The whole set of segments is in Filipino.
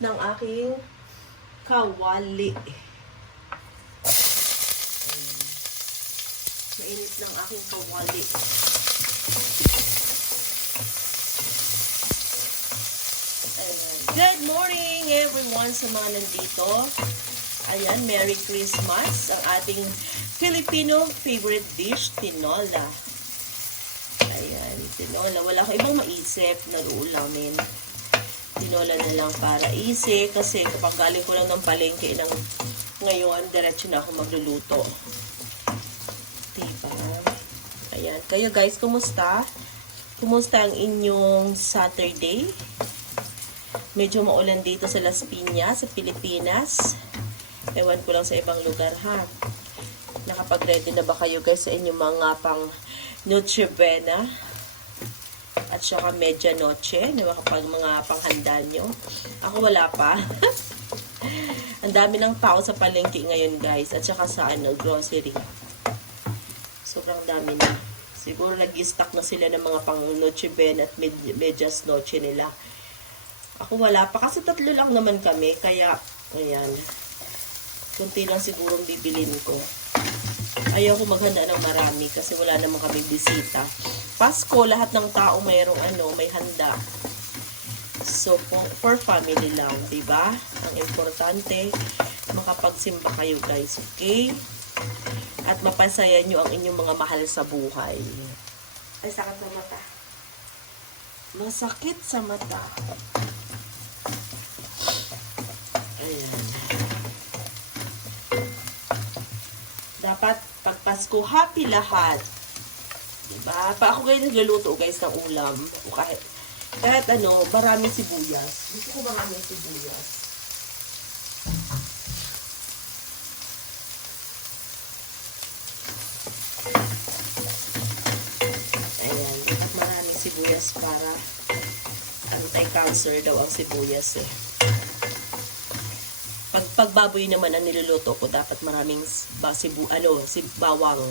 ng aking kawali. Mainit ng aking kawali. Good morning everyone sa mga nandito. Ayan, Merry Christmas. Ang ating Filipino favorite dish, tinola. Ayan, tinola. Wala ko ibang maisip na uulamin. Tinola na lang para easy kasi kapag galing ko lang ng palengke ng ngayon, diretso na ako magluluto. Diba? Ayan. Kayo guys, kumusta? Kumusta ang inyong Saturday? Medyo maulan dito sa Las Piñas, sa Pilipinas. Ewan ko lang sa ibang lugar, ha? Nakapag-ready na ba kayo guys sa inyong mga pang Noche Buena? At saka medianoche, kapag mga panghanda nyo. Ako wala pa. Ang dami ng tao sa palengke ngayon guys. At saka sa grocery. Sobrang dami na. Siguro nag-stock na sila ng mga pang Noche Buena at medias noche nila. Ako wala pa. Kasi 3 lang naman kami. Kaya, ayan. Kunti lang siguro bibilin ko. Ayaw ko maghanda ng marami kasi wala naman kami bisita. Pasko, lahat ng tao mayroong may handa. So, for family lang, diba? Ang importante, makapagsimba kayo guys, okay? At mapasaya nyo ang inyong mga mahal sa buhay. Ay, sakit sa mata. Masakit sa mata. Ayan. Dapat pag Pasko, happy lahat. Diba? Pa ako ngayon nagluluto guys ng ulam. O kahit maraming sibuyas. Gusto ko maraming sibuyas. Ayan. Maraming sibuyas para anti-cancer daw ang sibuyas eh. Pag baboy naman ang niluluto ko, dapat maraming bawang.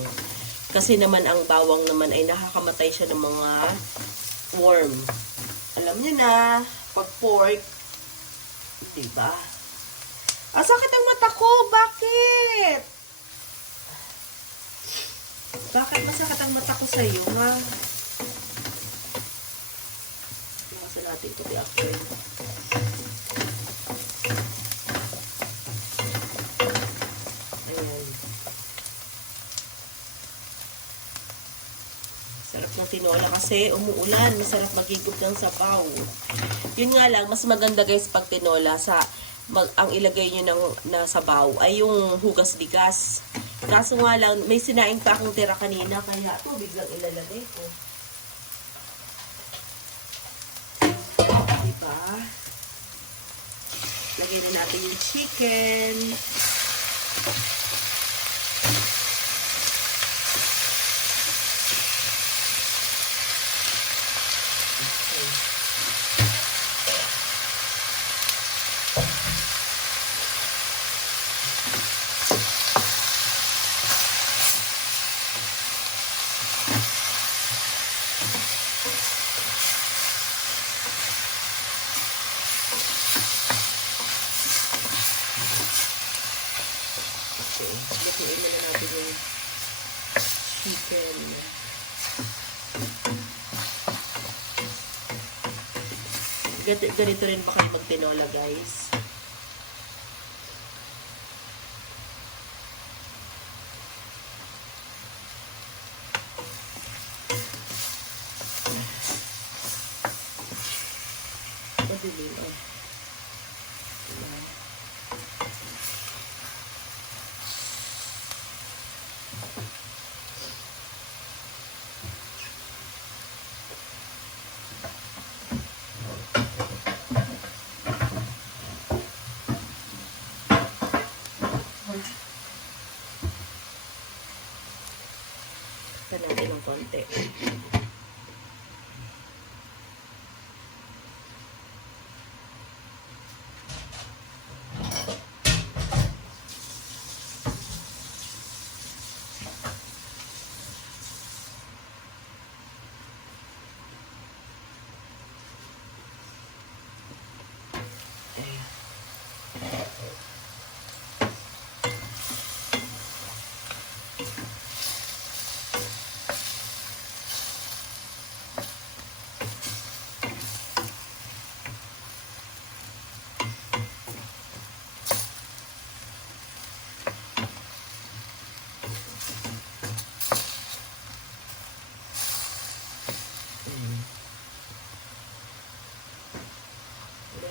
Kasi naman ang bawang naman ay nakakamatay siya ng mga worm. Alam niyo na, pag pork, diba? Sakit ang mata ko! Bakit? Bakit masakit ang mata ko sa'yo, ha? Nakasan natin ito i-after. Sarap ng tinola kasi umuulan. Masarap magigop ng sabaw. Yun nga lang, mas maganda guys pag tinola ang ilagay nyo na sabaw ay yung hugas bigas. Kaso nga lang, may sinaing pa akong tira kanina kaya ito biglang ilalagay ko. Diba? Lagay na natin yung chicken. Lutuin na natin yung chicken. Ganito rin ba kayo magtinola guys? Madilim oh. Ito natin ng konti. Okay.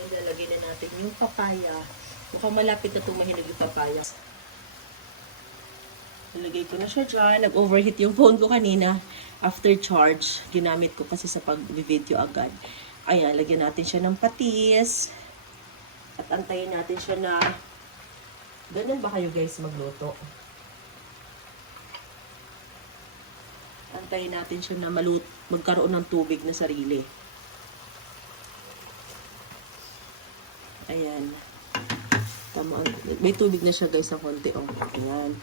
Lalagyan na natin yung papaya. Mukhang malapit na tumahinog yung papaya. Nalagay ko na siya dyan. Nag-overheat yung phone ko kanina. After charge, ginamit ko kasi sa pag-video agad. Ayan, lagyan natin siya ng patis. At antayin natin siya na... Ganun ba kayo guys magluto? Antayin natin siya na magkaroon ng tubig na sarili. Ayan. Tama. May tubig na siya guys na konti. Oh. Ayan.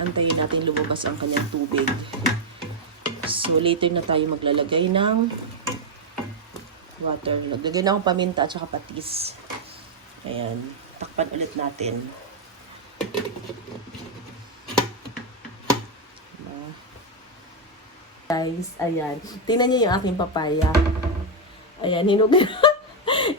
Antayin natin lumabas ang kanyang tubig. So, later na tayo maglalagay ng water. Lagyan na akong paminta at saka patis. Ayan. Takpan ulit natin. Guys, ayan. Tingnan niyo yung aking papaya. Ayan, hinog na.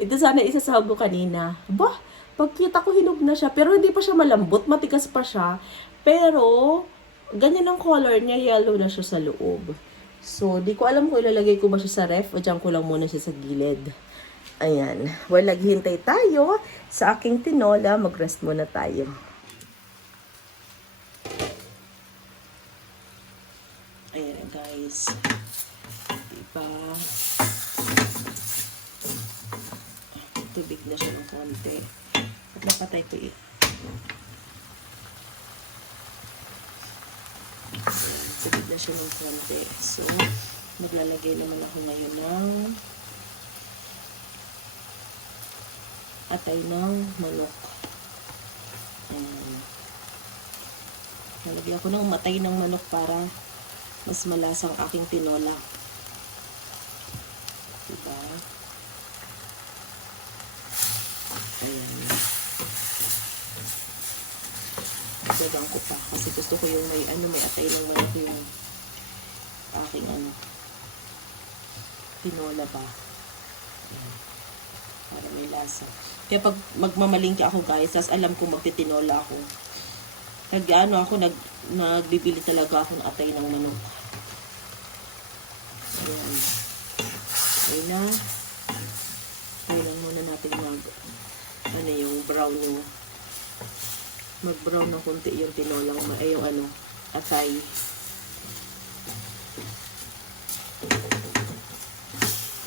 Ito sana isasahog ko kanina. Bah, pagkita ko hinog na siya. Pero hindi pa siya malambot. Matigas pa siya. Pero, ganyan ang color niya. Yellow na siya sa loob. So, di ko alam kung ilalagay ko ba siya sa ref o dyan ko lang muna siya sa gilid. Ayan. Well, naghihintay tayo sa aking tinola. Mag-rest muna tayo. Ayan, guys. Diba? Tubig na siya ng konti. At napatay ko tubig na siya ng konti. So, maglalagay naman ako ngayon ng atay ng manok. Ayan. Nalagyan ko ng matay ng manok para mas malasang aking tinola. Diba? Ayan. Dagang ko pa. Kasi gusto ko yung may atay ng manok yung aking tinola ba. Ayan. Para may lasa. Kaya pag magmamalingki ako guys, tas alam kong magtitinola ako. Nagbibili talaga ako ng atay ng manok. Ayan. Ayan na. Ayan muna natin yung brown yung mag-brown ng konti yung tinolang atay.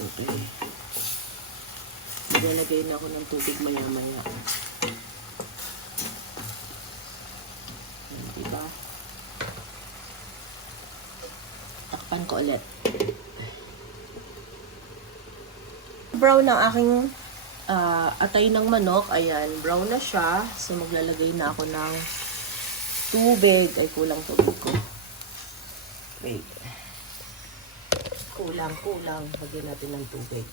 Okay. Maglalagay na ako ng tubig maya-maya. Diba? Takpan ko ulit. Brown ang aking atay ng manok. Ayan, brown na siya. So, maglalagay na ako ng tubig. Ay, kulang tubig ko. Wait. Kulang. Lagyan natin ng tubig.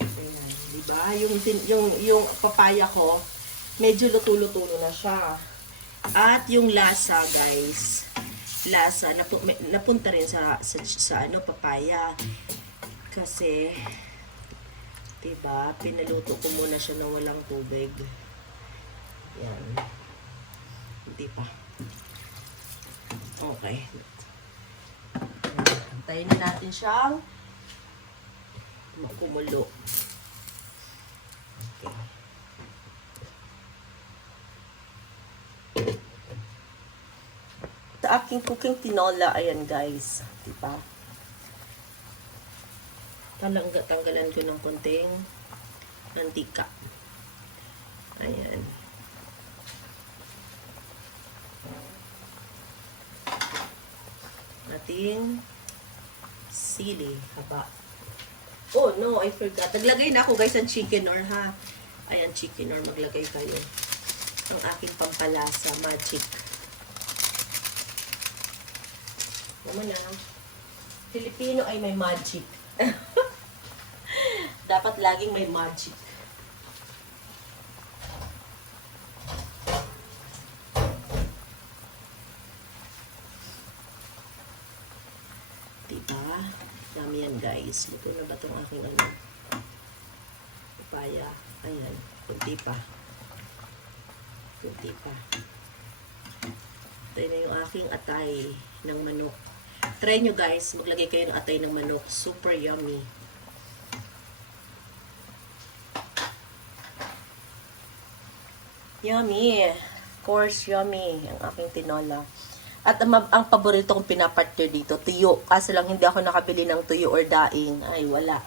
Ayan, diba? Yung papaya ko, medyo luto-luto na siya. At yung lasa, guys, napunta rin sa papaya. Kasi, diba, pinaluto ko muna siya na walang tubig. Yan. Hindi pa. Okay. Antayin na natin siyang kumulo. Okay. Sa aking cooking tinola, ayan guys, diba? Tanggalan ko ng konting mantika. Ayan. Ating sili, haba. Oh no, I forgot. Naglagay na ako guys ng chicken or ha. Ayan, chicken or maglagay kayo. Ang aking pampalasa, magic. Naman na. Filipino ay may magic. Dapat laging may magic. Diba? Dami yan guys. Luto na ba itong aking ano? Papaya. Ayan. Kunti pa. Kunti pa. Ito na yung aking atay ng manok. Try nyo guys. Maglagay kayo ng atay ng manok. Super yummy. Yummy. Of course, yummy. Ang aking tinola. At ang paborito kong pinapartner dito, tuyo. Kaso lang hindi ako nakabili ng tuyo or daing. Ay, wala.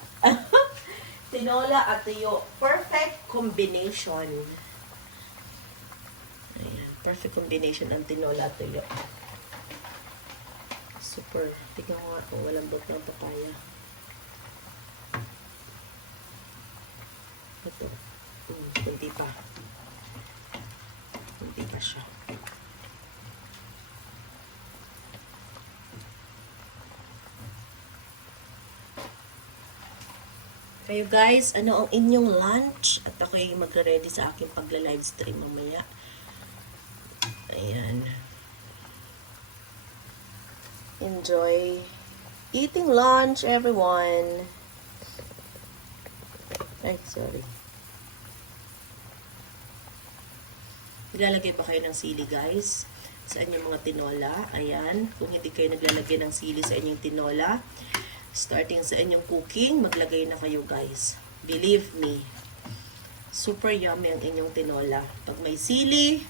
Tinola at tuyo. Perfect combination. Ayan. Perfect combination ang tinola at tuyo. Super. Tingnan ko nga kung walang bot ng papaya. Ito. Kunti pa. Kunti pa siya. Kayo guys, ano ang inyong lunch? At ako ay magre-ready sa aking pagla-live stream mamaya. Ayan. Enjoy eating lunch, everyone. Ay, sorry. Naglalagay pa kayo ng sili, guys, sa inyong mga tinola. Ayan. Kung hindi kayo naglalagay ng sili sa inyong tinola, starting sa inyong cooking, maglagay na kayo, guys. Believe me. Super yummy ang inyong tinola. Pag may sili,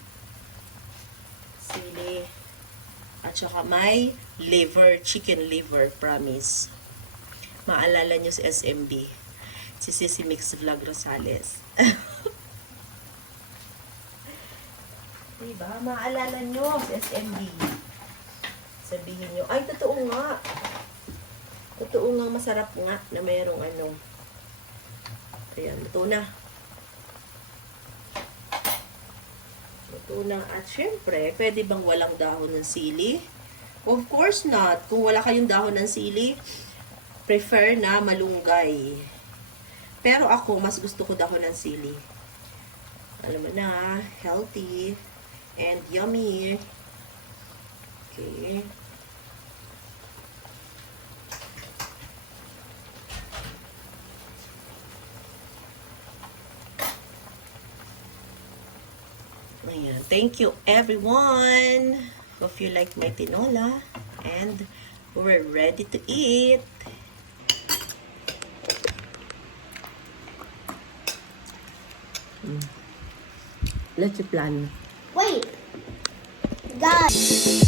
at saka may liver, chicken liver, promise. Maalala nyo si SMB. Si Sissy Mix Vlog Rosales. Diba? Maalala nyo si SMB. Sabihin nyo, ay, totoo nga. Totoo nga, masarap nga na mayroong ano. Ayan, luto na. Luto na. At syempre, pwede bang walang dahon ng sili? Of course not. Kung wala kayong dahon ng sili, prefer na malunggay. Pero ako, mas gusto ko dahon ng sili. Alam mo na, healthy and yummy. Okay. Ayan. Thank you, everyone. Hope you like my tinola. And we're ready to eat. Let's plan. Wait, guys.